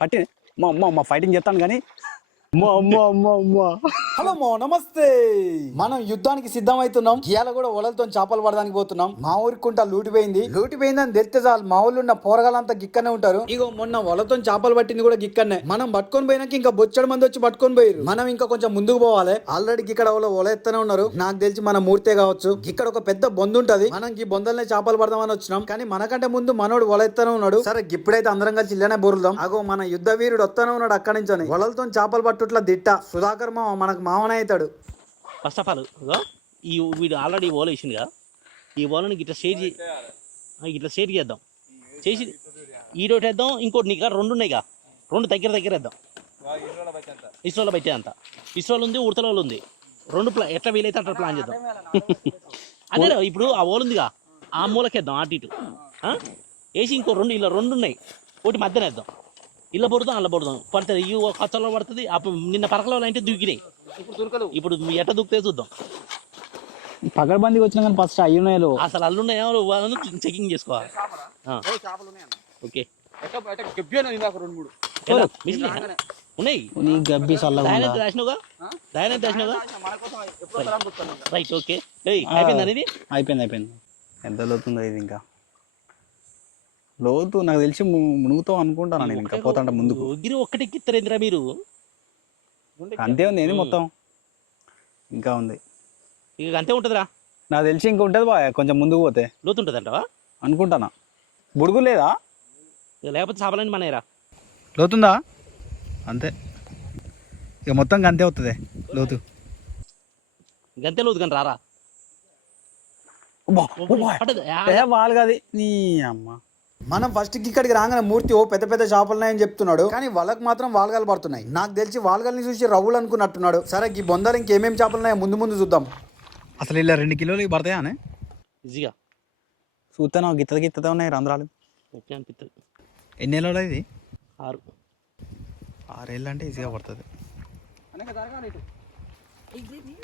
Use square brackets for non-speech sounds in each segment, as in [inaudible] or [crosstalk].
పట్టి మా అమ్మ మా ఫైటింగ్ చేస్తాను కానీ హలో మో నమస్తే. మనం యుద్ధానికి సిద్ధమవుతున్నాం ఇవాళ కూడా ఒలలతో చేపలు పడడానికి పోతున్నాం. మా ఊరికి కుంట లూటిపోయింది లూటిపోయిందని తెలిస్తే చాలు మా ఊళ్ళు ఉన్న పోరగాలంతా గిక్కనే ఉంటారు. ఇగో మొన్న ఒలతో చేపలు పట్టింది కూడా గిక్కనే. మనం పట్టుకొని పోయినాక ఇంకా బొచ్చడి మంది వచ్చి పట్టుకొని పోయారు మనం ఇంకా కొంచెం ముందుకు పోవాలి. ఆల్రెడీ ఇక్కడ వాళ్ళు ఒల ఎత్తనే ఉన్నారు. నాకు తెలిసి మన మూర్తే కావచ్చు. ఇక్కడ ఒక పెద్ద బొందు ఉంటది. మనం ఈ బొందలనే చేపలు పడదామని వచ్చినాం. కానీ మనకంటే ముందు మనోడు ఒల ఎత్తనే ఉన్నాడు. సరే ఇప్పుడైతే అందరం కలిసి ఇల్లనే బొరుదాం అగో మన యుద్ధ వీరుడు వస్తానే ఉన్నాడు అక్కడి నుంచి వలలతో చేపలు పట్టుట్ల దిట్ట సుధాకర్ మామ మనకు మామనే అవుతాడు ఫస్ట్ ఆఫ్ ఆల్ ఈ వీడు ఆల్రెడీ ఓల వేసిందిగా ఈ ఓలని ఇట్లా ఆ, ఇట్లా స్టేట్ చేద్దాం. చేసి ఈ రోటి వేద్దాం ఇంకోటి నీకు రెండు ఉన్నాయిగా. రెండు దగ్గర దగ్గర వేద్దాం. ఇస్రోలో పెట్టే అంత. ఇస్రోలో ఉంది ఉడతలో ఉంది. రెండు ప్లా ఎట్లా వీలైతే అట్లా ప్లాన్ చేద్దాం. [laughs] అదే ఇప్పుడు ఆ ఓల్ ఉందిగా. ఆ మూలకేద్దాం అటు ఇటు. ఆ? వేసి ఇంకో రెండు ఇలా రెండు ఉన్నాయి. ఒకటి మధ్యన వేద్దాం. ఇళ్ళ పడుతాం అల్ల పడుతాం పడుతుంది. ఈ కచ్చలో పడుతుంది. అప్పుడు నిన్న పరకలో అంటే దూకినాయి. ఇప్పుడు ఎట్ట దూకితే చూద్దాం. పగడబందికి వచ్చినా కానీ ఫస్ట్ అయ్యున్నాయో అసలు అల్లున్నాయో వాళ్ళను చెకింగ్ చేసుకోవాలి. ఆ. ఓకే? ఉన్నాయి. నీ గబ్బి రాసినావుగా? రాసినావుగా? రైట్ అయిపోయిందా ఇది అయిపోయింది అయిపోయింది. ఎంత లోతుందో ఇది ఇంకా. లోతు నాకు తెలిసి ము- మునుగుతావు అనుకుంటాను నేను ఇంకా పోతాంట ముందుకు. గిరి ఒక్కటి ఎక్కిస్తారేంద్రా మీరు? అంతే ఉంది ఏంది మొత్తం. ఇంకా ఉంది. ఇక అంతే ఉంటుందిరా. నాకు తెలిసి ఇంకా ఉంటుంది బా కొంచెం ముందుకు పోతే. లోతుంటుందంటవా అనుకుంటానా. బుడుగు లేదా? లేకపోతే చేపలని మనయరా లోతుందా? అంతే. ఇక మొత్తం అంతే అవుతుంది లోతు. గంతే లోతు కానీ రారా. వాళ్ళు కాదు నీ అమ్మ. మనం ఫస్ట్ ఇక్కడికి రాగానే మూర్తి ఓ పెద్ద పెద్ద చేపలు ఉన్నాయని చెప్తున్నాడు. కానీ వాళ్ళకి మాత్రం వాల్గాలు పడుతున్నాయి. నాకు తెలిసి వాల్గాల్ని చూసి రవ్వులు అనుకున్నట్టున్నాడు. సరే ఈ బొందలు ఇంకేమేం చేపలు ఉన్నాయో ముందు ముందు చూద్దాం. అసలు ఇలా రెండు కిలోలు పడతాయా అని? ఈజీగా. చూస్తాను గిత్తద గిత్తద ఉన్నాయి రంధ్రాలు. అనిపిస్తుంది ఎన్ని నెలలు ఇది? ఆరు. ఆరేళ్ళు అంటే ఈజీగా పడుతుంది.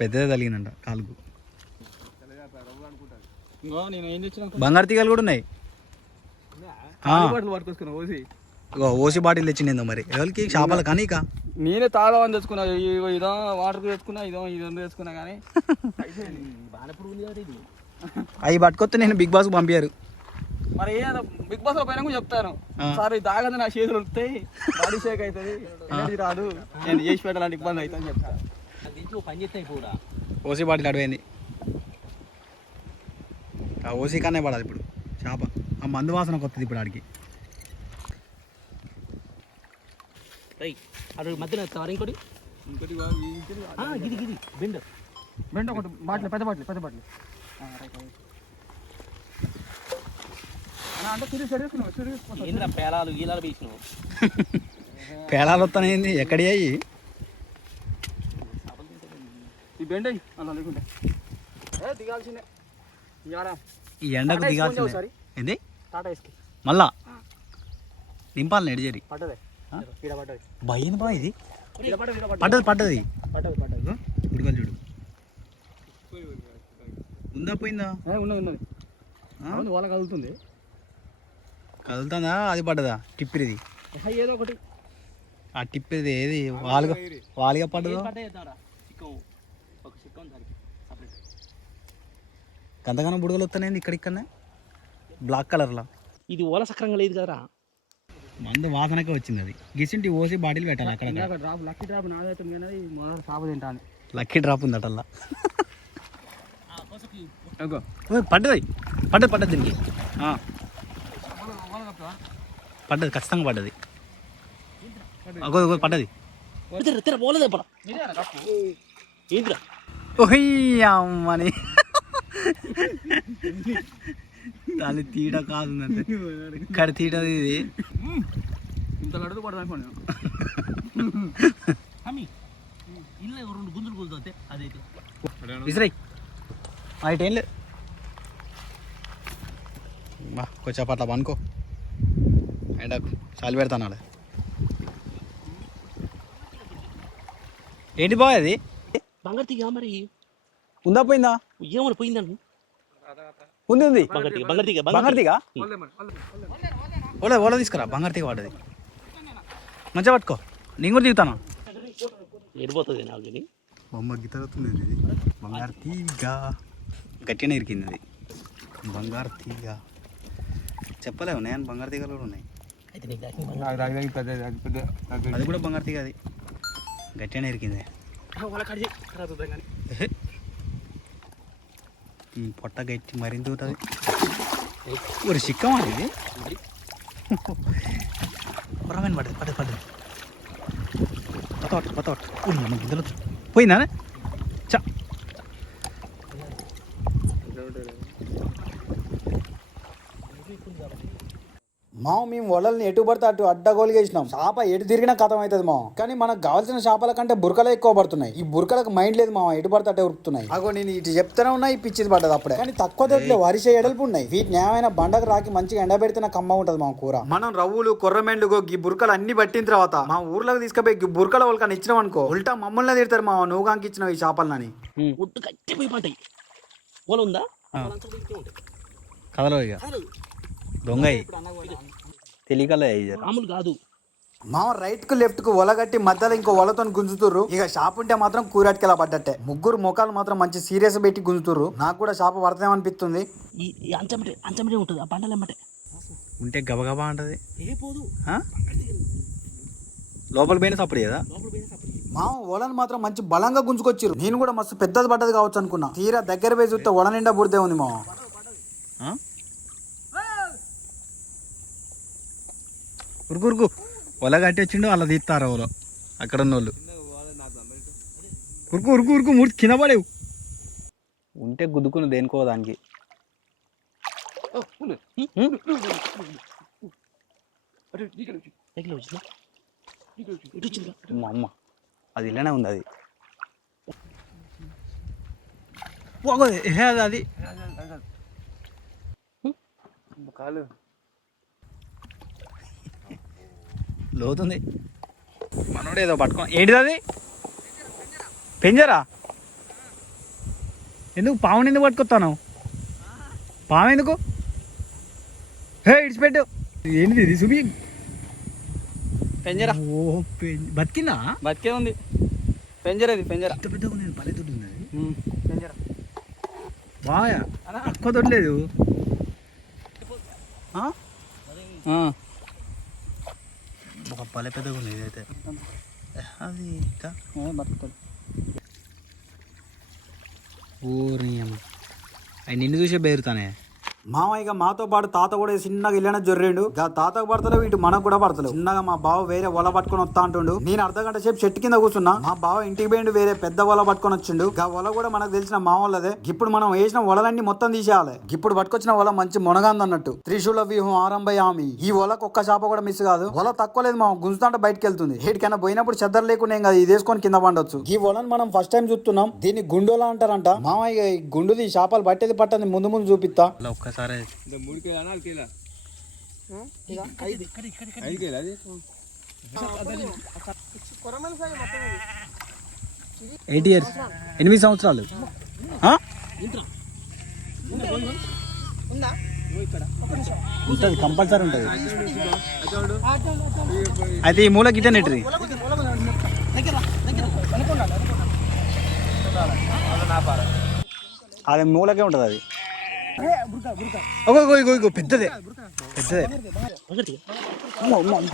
పెద్దదే ఏం తెచ్చిన బంగారు తీగలు కూడా ఉన్నాయి. ఓసి. బాటిల్ తెచ్చిండేందో మరి. ఎవరికి? చేపలు కానీ ఇక నేనే తాళం తెచ్చుకున్నా ఇగో ఇదో వాటర్ తెచ్చుకున్నా ఇదో ఇది తెచ్చుకున్నా కానీ [laughs] అవి పట్టుకొస్తే నేను బిగ్ బాస్కి పంపించారు మరి బిగ్ బాస్లో పైన కూడా చెప్తాను. సార్ తాగదు నా చేతులు వస్తాయి బాడీ షేక్ అవుతుంది ఎనర్జీ రాదు నేను చేసి పెట్టాలంటే ఇబ్బంది అవుతుంది చెప్తాను దీంట్లో పని చేస్తే అయిపోరా ఓసి బాటిల్ అడిపోయింది ఆ ఓసి కన్నా పడాలి ఇప్పుడు చేప. ఆ మందు వాసన కొత్తది ఇప్పుడు ఆడికి. అటు ఇంకోటి? గిది గిది బెండ్. బెండ ఒకటి బాటిల్ పెద్ద బాటిల్ పెద్ద బాటిల్. ఏంద్రా పేలాలు గీలాలు వేసినావు [laughs] పేలాలు వస్తానేంది ఎక్కడి అయ్యి? ఈ బెండ అలా లేకుంటే. ఏ దిగాల్సిందే. ఈ ఎండకు దిగాల్సిందే. ఏంది? టాటా మళ్ళా? నింపాలి పడ్డదే? ఈడ పడ్డది. భయం బా ఇది. పడ్డది పడ్డది. పడ్డది ఉడకలు చూడు. ఉందా పోయిందా? ఉన్నది ఉన్నది? అవును వాళ్ళ కదులుతుంది. కదులుతుందా? అది పడ్డదా? టిప్పిరిది ఏదో ఒకటి. ఆ టిప్పిరిది ఏది? వాలుగా వాలుగా పడ్డదా? గంతగానం బుడగలు వస్తానేది ఇక్కడ ఇక్కడనే? బ్లాక్ కలర్లో. ఇది ఓల సక్రంగా లేదు కదరా. మందు వాసనకే వచ్చింది అది. గిసింటి ఓసి బాటిల్ పెట్టాలి అక్కడ. డ్రాప్ లక్కీ డ్రాప్ నాదైతుంది కానీ మొదటి సాప తింటాను. లక్కీ డ్రాప్ ఉంది అటల్లా పడ్డది. పడ్డది పడ్డది దీనికి. ఆ. పడ్డది ఖచ్చితంగా పడ్డది. అగో అగో పడ్డది. తెర దాని తీట కాదుందంటే ఇక్కడ తీటది ఇది. ఇంత లడ్డు అమ్మి ఇల్లు రెండు గుంజులు గుంజుతే అదైతే. విసిరాయి. అయితే ఏం లేదు. కొంచెం అట్లా పనుకో. ఎండకు చాలు పెడతాను ఆడ. ఏంటి బాయ్ అది బంగారు తీగ మరి. ఉందా పోయిందా? ఏమని పోయిందండి. ఉంది ఉంది బంగారు తీగ బంగారు తీగ బంగారు తీగ. తీగ? ఓలా ఓలా తీసుకురా బంగారు తీగ పడ్డది మంచిగా పట్టుకో. నేను కూడా దిగుతాను. ఎడిపోతుంది నాకు. బొమ్మ గీతలుతుంది ఇది. బంగారు తీగ. గట్టిగానే ఇరికింది అది బంగారు తీగ. చెప్పలేవు నేను బంగారు తీగలు కూడా ఉన్నాయి. అది కూడా బంగారు తీగ అది. గట్టిగానే ఇరికింది. [laughs] వాళ్ళ కాడ చేయి. తర్వాత చూద్దాం కానీ. ఎహె. ఈ పొట్ట గట్టి మరింత అవుతుంది ఒక సిక్కమా ఇది మరి పురమైన పడ్డది పడ్డది పడ్డది చా మామ వలల్ని ఎటు పడితే అటు అడ్డగోలుగేసినాం చేప ఎటు తిరిగినా కథం అవుతుంది మామ. కానీ మనకు కావాల్సిన చేపల కంటే బురకలే ఎక్కువ పడుతున్నాయి. ఈ బురకలకు మైండ్ లేదు మామ ఎటు పడితే అటే ఉరుకుతున్నాయి. అగో నేను ఇటు చెప్తానే ఉన్నా ఈ పిచ్చిది పడ్డది అప్పుడే. కానీ తక్కువ దొరికితే వరిసే ఎడల్పు ఉన్నాయి. వీటి న్యాయమైన బండకు రాకి మంచిగా ఎండబెడితేనే కమ్మ ఉంటది మా కూర. మనం రవ్వులు కొర్రమెండు ఈ బురకలు అన్ని పట్టిన తర్వాత మా ఊర్లోకి తీసుకుపోయి ఈ బురకల వాళ్ళకని ఇచ్చినాం అనుకో ఉల్టా మమ్మల్ని తిడతారు మా నువ్వుగాంకి ఇచ్చినావు ఈ చేపలని కట్టిపోయి ఉందా ఇక. దొంగ తెలియకలే కాదు. మామ రైట్కు లెఫ్ట్కు ఒలగట్టి మధ్యలో ఇంకో ఒలతో గుంజుతుర్రు. ఇక షాప్ ఉంటే మాత్రం కూరటికెలా పడ్డట్టే. ముగ్గురు ముఖాలు మాత్రం మంచి సీరియస్ పెట్టి గుంజుతుర్రు. నాకు కూడా షాప్ పడతామనిపిస్తుంది ఈ ఈ అంచమటే అంచమటే ఉంటుంది ఆ బండలు ఎమ్మటే ఉంటే గబగబా అంటది. ఏ పోదు. ఆ? లోపల పోయిన సప్పుడు కదా? మామ ఒలను మాత్రం మంచి బలంగా గుంజుకొచ్చిర్రు. నేను కూడా మస్తు పెద్దది పడ్డది కావచ్చు అనుకున్నా. తీరా దగ్గర పోయి చూస్తే ఒల నిండా బుడితే ఉంది మామ. ఉరుకు ఉరుకు. ఒల కట్టి వచ్చిండు అలా తీస్తారు ఎవరో. అక్కడ ఉన్న వాళ్ళు ఉరుకు ఉరుకు ఉరుకు. మూర్తి కింద పడేవు. ఉంటే గుద్దుకుని దేనికో దానికి. మా అమ్మ అది ఇలానే ఉంది అది. అది అది. కాలు. లోతుంది. మనోడు ఏదో పట్టుకో ఏంటిది అది? పెంజరా? ఎందుకు పావుని ఎందుకు పట్టుకొస్తాను పాము ఎందుకు? హే ఇడిచిపెట్టు. ఏంటిది ఇది సుబి? పెంజరా. ఓ బతికిందా? బతికే ఉంది. పెంజరా ఇది పెంజరా. ఇంత పెద్దగా నేను పల్లె తోటి ఉన్నది పెంజరా. బాయా తక్కువ తొడలేదు ఒక పల్లె పెద్దగా ఉంది ఇదైతే. అది ఇంకా. బతుకుతాడు? ఊరి అవి నిన్ను చూసే బెదురుతానే. మామయ్యగా ఇక మాతో పాటు తాత కూడా చిన్నగా ఇల్లనే జొర్రిండు. గా తాతకు పడతలేవు ఇటు మనకు కూడా పడతలేవు. చిన్నగా మా బావ వేరే వల పట్టుకొని వస్తా అంటుండు. నేను అర్ధ గంట సేపు చెట్టు కింద కూర్చున్నా. మా బావ ఇంటికి పోయిండు వేరే పెద్ద వల పట్టుకొని వచ్చిండు. గా వల కూడా మనకు తెలిసిన మా వాళ్ళదే ఇప్పుడు మనం వేసిన వలలన్నీ మొత్తం తీసేయాలి. ఇప్పుడు పట్టుకొచ్చిన వల మంచి మునగాంది అన్నట్టు. త్రిశూల వ్యూహం ఆరంభయామి. ఈ వలకు ఒక్క చేప కూడా మిస్ కాదు. వల తక్కువ లేదు మా గుంజుతాంట బయటకు వెళ్తుంది ఎటుకైనా పోయినప్పుడు చెద్దర లేకుండా కదా ఇది వేసుకొని కింద పండొచ్చు. ఈ వలను మనం ఫస్ట్ టైం చూస్తున్నాం. దీన్ని గుండోలా అంటారంట. మామయ్య ఈ గుండుది చేపలు పట్టేది పట్టని ముందు ముందు చూపిస్తా ఐదు కేలా అది ఎయిట్ ఇయర్స్ ఎనిమిది సంవత్సరాలు ఆ? ఉంటుంది కంపల్సరీ ఉంటుంది అయితే ఈ మూల గిట్ట నెట్రి అది మూలకే ఉంటుంది అది ఇగో, ఇగో ఇగో పెద్దదే. పెద్దదే. ఒకటి అమ్మో, అమ్మో, అమ్మో.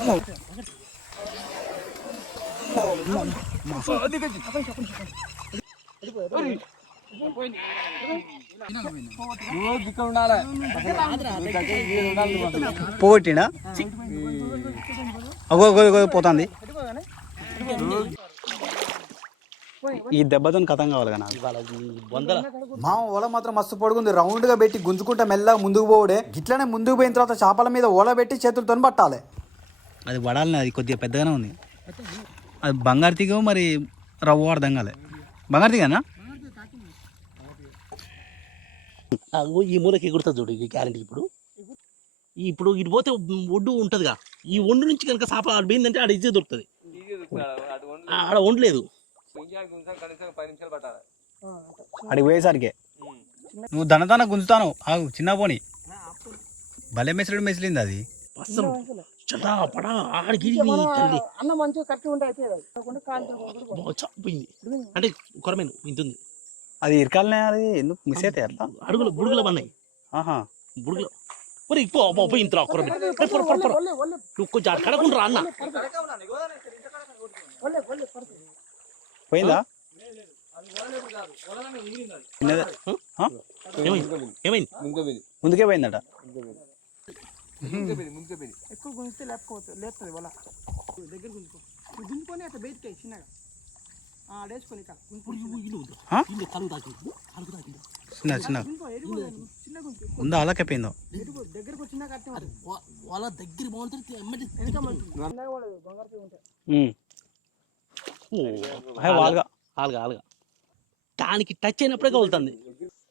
అమ్మో. నువ్వు దిక్కు ఉండాలి పోగొట్టిండా అగో అగో అగో పోతుంది ఈ దెబ్బతో కథం కావాలి కదా మా ఓల మాత్రం మస్తు పొడుగుంది. రౌండ్గా పెట్టి గుంజుకుంటా మెల్లగా ముందుకు పోవుడే. ఇట్లనే ముందుకు పోయిన తర్వాత చేపల మీద ఓల పెట్టి చేతులతో పట్టాలి. అది వడాలని అది కొద్దిగా పెద్దగానే ఉంది. అది బంగారు తీగ మరి రవ్వ అర్థం కాలే. బంగారు తీగనా? అగో ఈ మూలకి ఎగురుతుంది చూడు ఈ గ్యారంటీ ఇప్పుడు. ఈ ఇప్పుడు ఇటు పోతే ఒడ్డు ఉంటుందిగా. ఈ ఒండు నుంచి కనుక సాప ఆడ పోయిందంటే ఆడ ఇజ్జే దొరుకుతుంది. ఆడ వండలేదు పది నిమిషాలు పట్టాలి. అడిగి పోయేసరికి. నువ్వు దనదన గుంజుతాను. ఆగు చిన్న పోని. భలే మెసడు మెసిలింది అది. అన్న మంచిగా ఉంటే అంటే కొరమేను ఇంతుంది అది ఇరకాలనే అది ఎందుకు మిస్ అయితే అట్లా? అడుగులు బుడుగులు పన్నాయి. ఆహా. బుడుగులు. మరి పొర పొర నువ్వు కొంచెం అన్న. పోయిందా? ముందుకే పోయిందట. ఎక్కువ గుంజితే లేకపోతే లేస్తుంది వల దగ్గర గుంజుకో. గుంజుకొని అట్లా బయటకి చిన్నగా. ఆడేసుకొని చిన్న. ఉందా? దగ్గరకు వచ్చినాక వాళ్ళ దగ్గర బాగుంటుంది వాల్గా ఆలుగా ఆలుగా దానికి టచ్ అయినప్పుడే కలుగుతుంది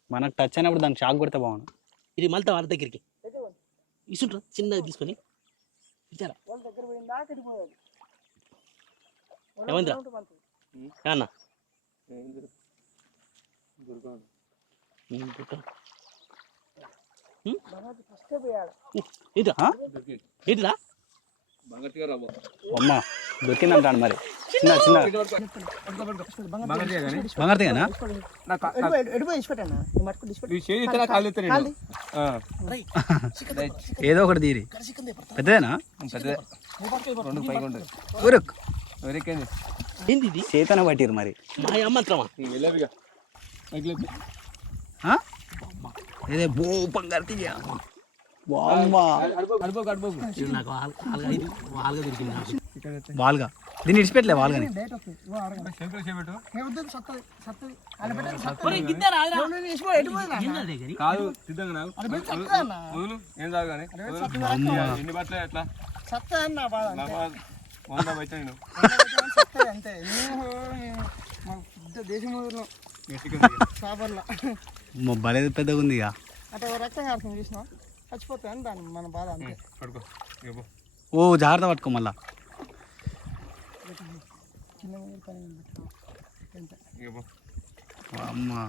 మనకు టచ్ అయినప్పుడు దానికి షాక్ కొడితే బాగుండు. ఇది మళ్ళీ వాళ్ళ దగ్గరికి. ఇసుంటారా చిన్నగా తీసుకొని. ఇచ్చారా? ఏమైందిరా? ఏంటిరా? అమ్మ దొరికిందంటాను మరి. చిన్న చిన్న. బంగారు తీగనా ఎడిపో, ఎడిపో ఇచ్చిపెట్టాను? నేను. మట్టుకు ఇచ్చిపెట్టాను కాదు. ఏదో ఒకటి తీరి. పెద్దదేనా? ఊరుక్ ఏంది ఇది? చేతన పట్టిరు మరి? ఏదే బో బంగారు వాల్గా. దీన్ని ఇడిచిపెట్టలే పెద్ద దేశం పెద్దగా ఉంది ఇక. అట్లా రక్తం చూసినావా? చచ్చిపోతాయని దాని మన బాధ అంతే. ఓ జాగ్రత్త పట్టుకో మళ్ళా. చిన్న ముందు పని ఉంది. అంతే. అమ్మా.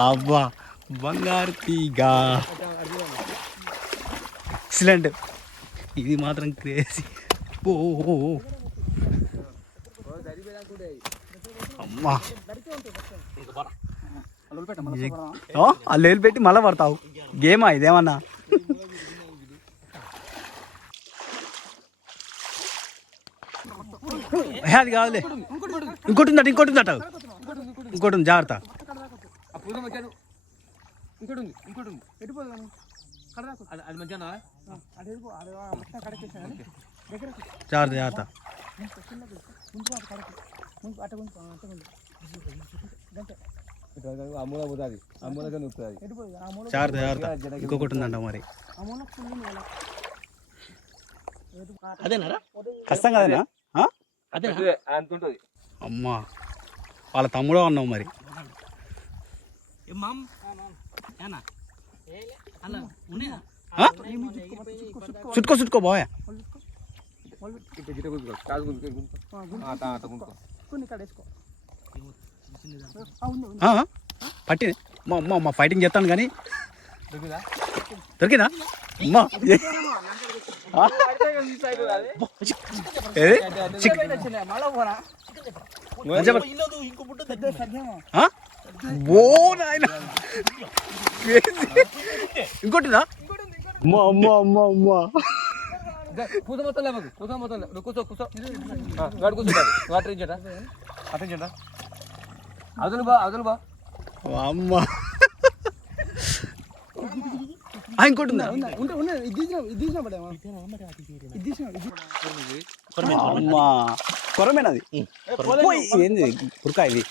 అబ్బా బంగారు తీగ. ఎక్సలెంట్ ఇది మాత్రం క్రేజీ ఓ ఓ, ఓ. అమ్మా. ఓ, ఆ లేలు పెట్టి మళ్ళా పడతావు గేమా ఇదేమన్నా అది కాదులే ఇంకోటి ఉందట ఇంకోటి ఉందట ఇంకోటి ఉంది జాగ్రత్త. జాగ్రత్త జాగ్రత్త ముందు జాగ్రత్త జాగ్రత్త. ఇంకొకటి ఉందంట మరి. అదేనారా కష్టం కదనా? అదేనా అమ్మా వాళ్ళ తమ్ముడు అన్నావు మరి? చుట్టుకో చుట్టుకో బాయ్ ఇక్కడ వేసుకో. ఆ, ఉంది ఉంది. పట్టి మా అమ్మ మా ఫైటింగ్ చేస్తాను కానీ. దొరికిందా? అమ్మా? ఓ నాయన. ఇంకోటిదా? అమ్మా అమ్మా అమ్మా అమ్మా. కూర్చో మొత్తం లేవు కూర్చో మొత్తం లేవు. కూర్చో కూర్చో. గాడు కూర్చుంటాడు. నువ్వు అటు నుంచేట అటు నుంచేట అదులు బా అదులు బా. అమ్మా ఇంకోటి అమ్మా. కొరమేనది? పోయ్, ఏంది పురక ఇది?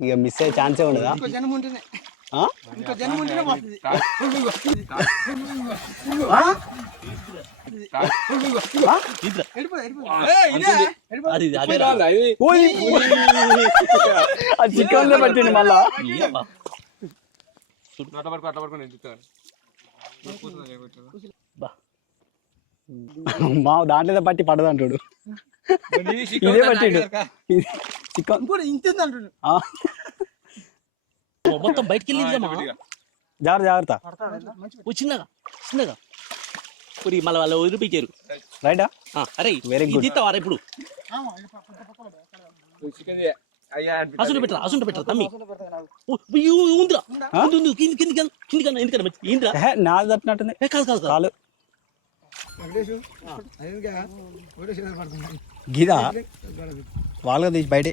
ఇక మిస్ అయ్యే ఛాన్సే ఉండదా? ఇంకో జనం ఉంటేనే పోతుంది. చికెన్ పట్టింది మళ్ళా. ఇయ్యబ్బా. అట్లా పడుకో అట్లా పడుకో నేను చెప్తాను బా. మా దాంట్లో పట్టి పడదు అంటాడు. ఇదే పట్టిండు. చికెన్ ఇంతేంది అంటుండు? మొత్తం బయటికి వెళ్ళింది మా జాగ్రత్త జాగ్రత్త. ఓ చిన్నగా చిన్నగా. ఇప్పుడు మళ్ళీ వాళ్ళు వదిలిపించారు రైటా? అరే good. ఇది ఇస్తావారా ఇప్పుడు? అసలు పెట్టరా అసలు పెట్టరా తమ్మి? ఉందిరా. ఉంది? ఉంది కింది కింది కింది కన్నా ఎందుకన్నా నాది తట్టినట్టుంది కాదు కాదు కాదు. గీదా? వాళ్ళగా తీసి బయటే.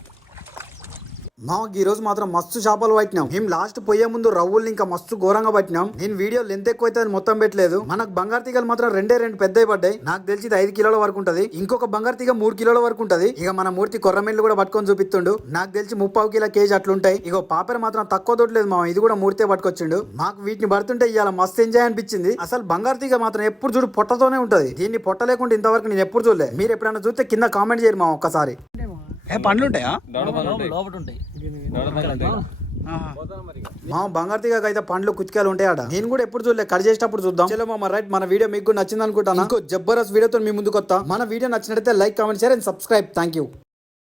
మాకు ఈ రోజు మాత్రం మస్తు చేపలు పట్టినాం. మేము లాస్ట్ పోయే ముందు రవ్వుల్ని ఇంకా మస్తు ఘోరంగా పట్టినాం. నేను వీడియో లెంత్ ఎక్కువ అయితే మొత్తం పెట్టలేదు. మనకు బంగారు తీగలు మాత్రం రెండే రెండు పెద్ద పడ్డాయి. నాకు తెలిసి ఇది ఐదు కిలోల వరకు ఉంటది. ఇంకొక బంగారు తీగ మూడు కిలోల వరకు ఉంటది. ఇక మన మూర్తి కొర్రమెల్లు కూడా పట్టుకొని చూపిస్తుండు. నాకు తెలిసి ముప్పావు కిలో కేజీ అట్లుంటాయి. ఇక పాపర మాత్రం తక్కువ దొరలేదు మా ఇది కూడా మూర్తే పట్టుకొచ్చిండు. మాకు వీటిని పడుతుంటే ఇవాళ మస్తు ఎంజాయ్ అనిపించింది. అసలు బంగారు తీగ మాత్రం ఎప్పుడు చూడు పొట్టతోనే ఉంటది. దీన్ని పొట్ట లేకుండా ఇంతవరకు నేను ఎప్పుడు చూడలే. మీరు ఎప్పుడైనా చూస్తే కింద కామెంట్ చేయరు మా ఒక్కసారి. ఏ పండ్లు ఉంటాయా ఉంటాయి లోపల ఉంటాయి ఉంటాయి. మా బంగారు తీగ అయితే పండ్లు కుతికాలు ఉంటాయట నేను కూడా ఎప్పుడు చూడలే. కట్ చేసేటప్పుడు చూద్దాం. చలో మా రైట్ మన వీడియో మీకు నచ్చింది అనుకుంటాను ఇంకో జబర్దస్త్ వీడియోతో మీ ముందుకు వస్తా మన వీడియో నచ్చినట్లయితే like comment share and subscribe. Thank you